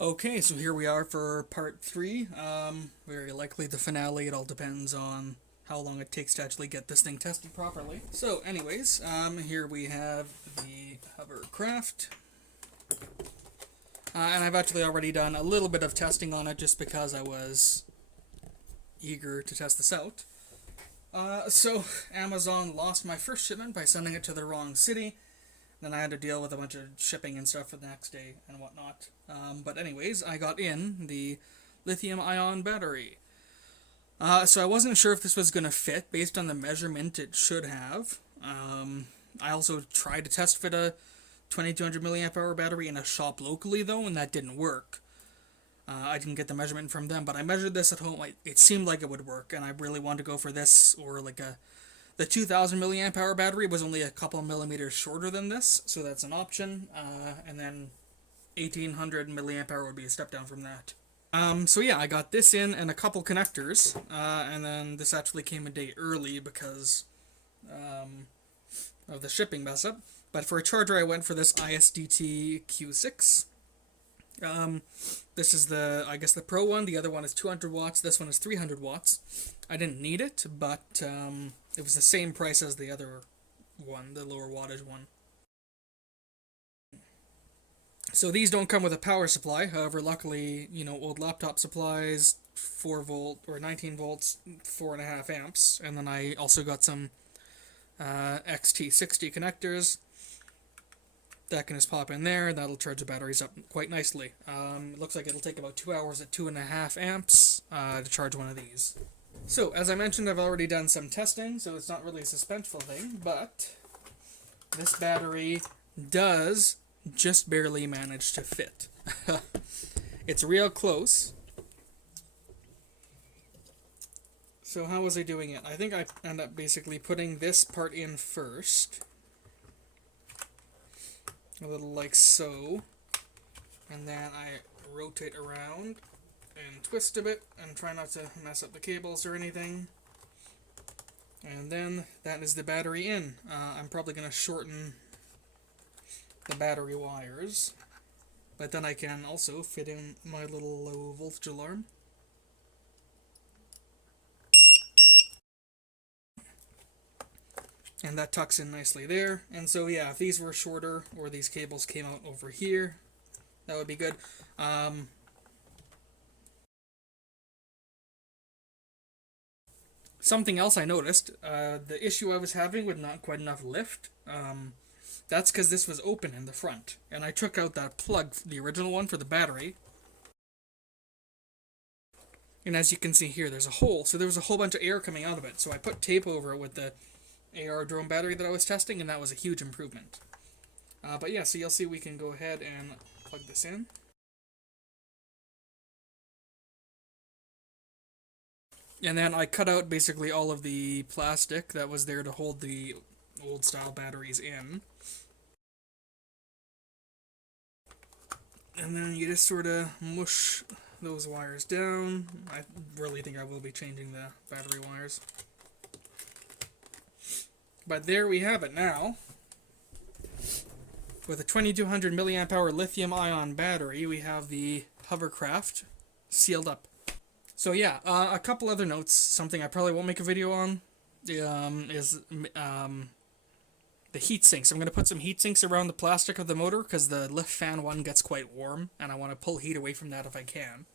Okay, so here we are for part 3. Very likely the finale. It all depends on how long it takes to actually get this thing tested properly. So, anyways, here we have the Hovercraft. And I've actually already done a little bit of testing on it just because I was eager to test this out. So, Amazon lost my first shipment by sending it to the wrong city. Then I had to deal with a bunch of shipping and stuff for the next day and whatnot. But anyways, I got in the lithium-ion battery. So I wasn't sure if this was going to fit. Based on the measurement, it should have. I also tried to test fit a 2200 milliamp hour battery in a shop locally, though, and that didn't work. I didn't get the measurement from them, but I measured this at home. It seemed like it would work, and I really wanted to go for this, or like the 2000 milliamp hour battery was only a couple millimeters shorter than this, so that's an option. And then 1800 milliamp hour would be a step down from that. So yeah, I got this in and a couple connectors, and then this actually came a day early because of the shipping mess up. But for a charger, I went for this ISDT Q6. This is I guess the Pro one. The other one is 200 watts. This one is 300 watts. I didn't need it, but it was the same price as the other one, the lower wattage one. So these don't come with a power supply. However, luckily, old laptop supplies, 4 volt or 19 volts, 4.5 amps. And then I also got some XT60 connectors that can just pop in there. That'll charge the batteries up quite nicely. It looks like it'll take about 2 hours at 2.5 amps to charge one of these. So, as I mentioned, I've already done some testing, so it's not really a suspenseful thing, but this battery does just barely manage to fit. It's real close. So how was I doing it? I think I end up basically putting this part in first. A little like so. And then I rotate around and twist a bit and try not to mess up the cables or anything. And then that is the battery in. I'm probably going to shorten the battery wires, but then I can also fit in my little low voltage alarm. And that tucks in nicely there. And so yeah, if these were shorter or these cables came out over here, that would be good. Something else I noticed, the issue I was having with not quite enough lift, that's because this was open in the front. And I took out that plug, the original one for the battery. And as you can see here, there's a hole. So there was a whole bunch of air coming out of it. So I put tape over it with the AR drone battery that I was testing, and that was a huge improvement. But yeah, so you'll see we can go ahead and plug this in. And then I cut out basically all of the plastic that was there to hold the old style batteries in. And then you just sort of mush those wires down. I really think I will be changing the battery wires. But there we have it now. With a 2200 milliamp hour lithium ion battery, we have the Hovercraft sealed up. So yeah, a couple other notes. Something I probably won't make a video on is the heat sinks. I'm going to put some heat sinks around the plastic of the motor because the lift fan one gets quite warm, and I want to pull heat away from that if I can.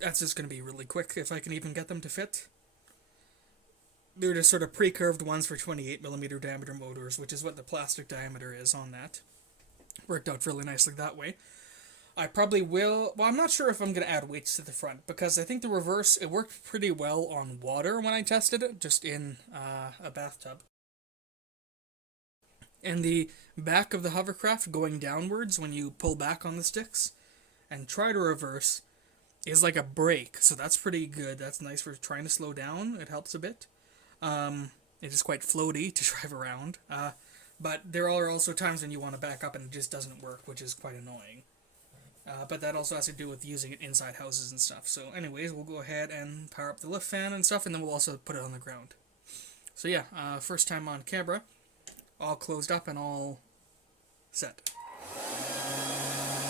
That's just going to be really quick if I can even get them to fit. They're just sort of pre-curved ones for 28mm diameter motors, which is what the plastic diameter is on that. Worked out really nicely that way. I probably will... Well, I'm not sure if I'm going to add weights to the front, because I think the reverse, it worked pretty well on water when I tested it, just in a bathtub. And the back of the Hovercraft going downwards when you pull back on the sticks and try to reverse is like a brake, so that's pretty good. That's nice for trying to slow down. It helps a bit. It is quite floaty to drive around, but there are also times when you want to back up and it just doesn't work, which is quite annoying. But that also has to do with using it inside houses and stuff. So anyways, we'll go ahead and power up the lift fan and stuff, and then we'll also put it on the ground. So yeah, first time on camera, all closed up and all set.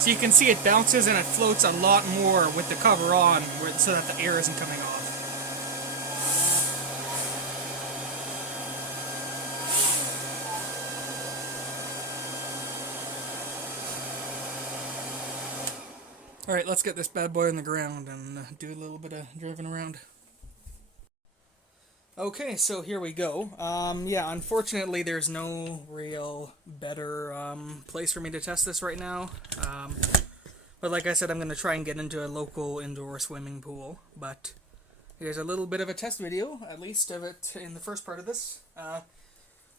So you can see it bounces and it floats a lot more with the cover on, so that the air isn't coming off. Alright, let's get this bad boy on the ground and do a little bit of driving around. Okay, so here we go. Yeah, unfortunately there's no real better place for me to test this right now. But like I said, I'm going to try and get into a local indoor swimming pool. But here's a little bit of a test video, at least of it in the first part of this.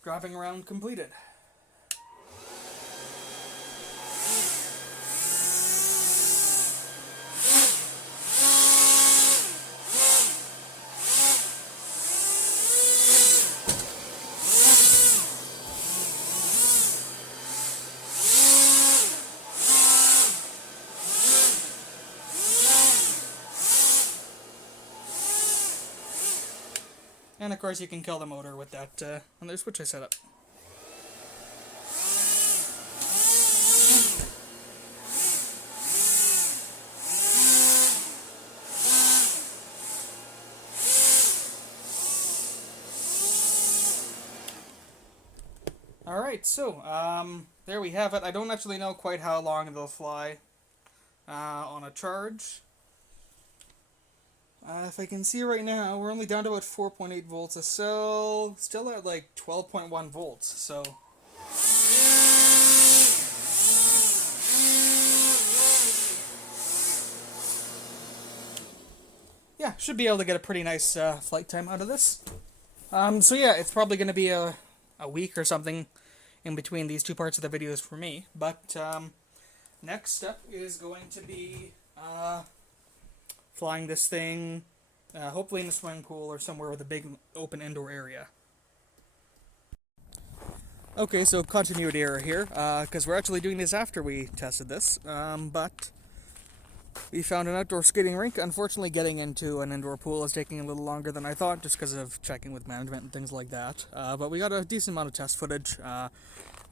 Driving around completed. And of course you can kill the motor with that other switch I set up. Alright, so there we have it. I don't actually know quite how long they'll fly on a charge. If I can see right now, we're only down to about 4.8 volts a cell, still at like 12.1 volts, so... yeah, should be able to get a pretty nice flight time out of this. So yeah, it's probably going to be a week or something in between these two parts of the videos for me, but next step is going to be flying this thing, hopefully in a swimming pool or somewhere with a big open indoor area. Okay, so continuity error here, because we're actually doing this after we tested this, but we found an outdoor skating rink. Unfortunately, getting into an indoor pool is taking a little longer than I thought, just because of checking with management and things like that, but we got a decent amount of test footage. I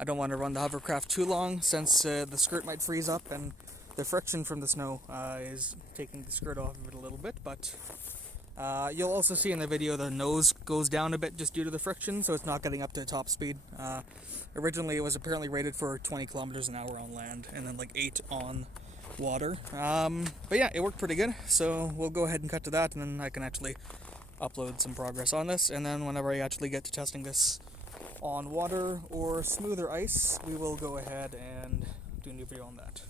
don't want to run the hovercraft too long, since the skirt might freeze up, and the friction from the snow is taking the skirt off of it a little bit, but you'll also see in the video the nose goes down a bit just due to the friction, so it's not getting up to top speed. Originally it was apparently rated for 20 kilometers an hour on land, and then like 8 on water. But yeah, it worked pretty good, so we'll go ahead and cut to that, and then I can actually upload some progress on this, and then whenever I actually get to testing this on water or smoother ice, we will go ahead and do a new video on that.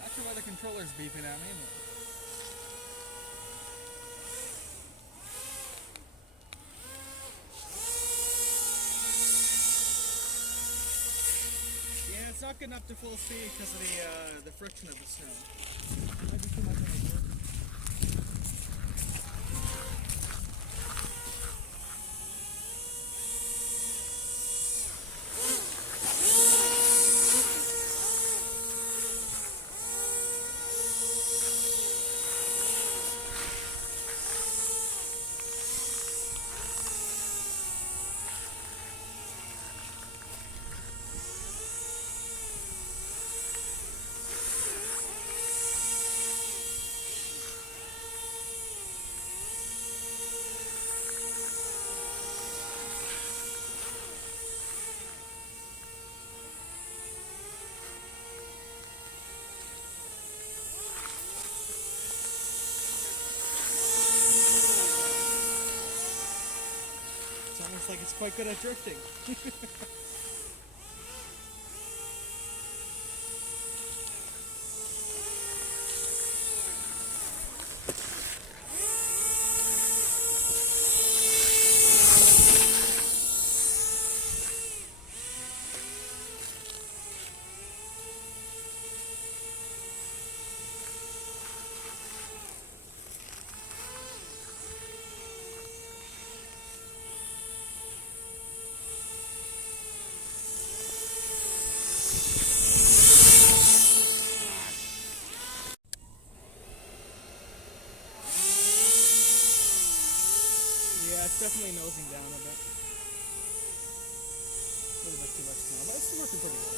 Not sure why the controller's beeping at me. Yeah, it's not getting up to full speed because of the friction of the snow. Might be too much on the board. Looks like it's quite good at drifting. definitely nosing down a bit. A little bit too much now, but it's working pretty well.